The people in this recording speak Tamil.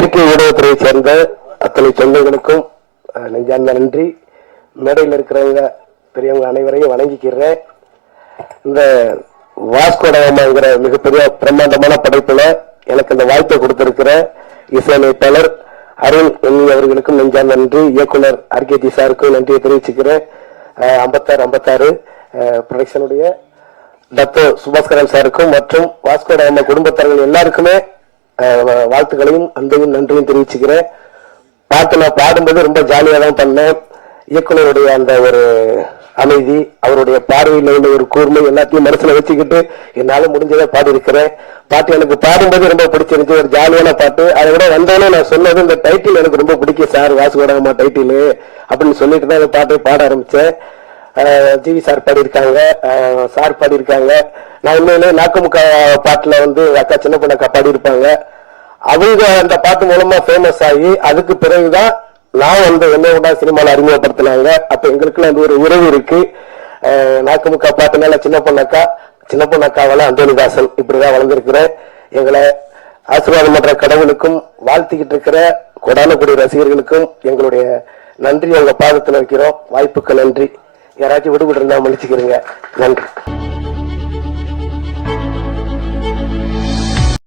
பத்திரிகை ஊடகத்துறையை சேர்ந்த அத்தனை சொந்தங்களுக்கும் நெஞ்சார்ந்த நன்றி. மேடையில் இருக்கிறவங்க பெரியவங்க அனைவரையும் வணங்கிக்கிறேன். இந்த வாஸ்கோடகமாங்கிற மிகப்பெரிய பிரம்மாண்டமான படைப்புல எனக்கு இந்த வாய்ப்பை கொடுத்திருக்கிற இசையமைப்பாளர் அருண் எண்ணி அவர்களுக்கும் நெஞ்சார்ந்த நன்றி. இயக்குனர் ஆர்கேஜி சாருக்கும் நன்றியை தெரிவிச்சுக்கிறேன். ஐம்பத்தாறு ஐம்பத்தாறு ப்ரொடக்ஷனுடைய டத்தோ சுபாஸ்கரன் சாருக்கும் மற்றும் வாஸ்கோடகமா குடும்பத்தார்கள் எல்லாருக்குமே வாழ்த்துக்களையும் அன்பையும் நன்றியும் தெரிவிச்சுக்கிறேன். பாட்டு நான் பாடும்போது ரொம்ப ஜாலியாக தான் பண்ணேன். இயக்குனருடைய அந்த ஒரு அமைதி அவருடைய பார்வையில் உள்ள ஒரு கூர்மை எல்லாத்தையும் மனசுல வச்சுக்கிட்டு என்னால முடிஞ்சதை பாடியிருக்கிறேன். பாட்டு எனக்கு பாடும்போது ரொம்ப பிடிச்சிருந்துச்சு ஒரு ஜாலியான பாட்டு. அதை விட வந்தோடனே நான் சொன்னது இந்த டைட்டில் எனக்கு ரொம்ப பிடிக்கும் சார் வாசுகோடகமா டைட்டில் அப்படின்னு சொல்லிட்டு தான் இந்த பாட்டை பாட ஆரம்பிச்சேன். ஜிவி சார் பாடியிருக்காங்க சார் பாடியிருக்காங்க. நான் உண்மையிலே நாக்குமுக்கா பாட்டுல வந்து அக்கா சின்ன பொண்ணு அக்கா பாடியிருப்பாங்க. அவங்க அந்த பாட்டு மூலமா ஃபேமஸ் ஆகி அதுக்கு பிறகுதான் நான் வந்து என்ன விட சினிமால அறிமுகப்படுத்தினாங்க. அப்ப எங்களுக்குள்ள அந்த ஒரு உறவு இருக்கு. நாக்குமுக்கா பாட்டுனால சின்ன பொண்ணக்கா சின்ன பொண்ணக்காவால அந்தோனிதாசன் இப்படிதான் வளர்ந்துருக்கிறேன் எங்களை ஆசீர்வாதம் பண்ற கடவுளுக்கும் வாழ்த்திக்கிட்டு இருக்கிற கொடானக்குடி ரசிகர்களுக்கும் எங்களுடைய நன்றி உங்க பாதத்தில் வைக்கிறோம். வாய்ப்புக்கு நன்றி. யாராச்சும் விடுபட்டு இருந்தா மன்னிச்சுக்கிறீங்க. நன்றி.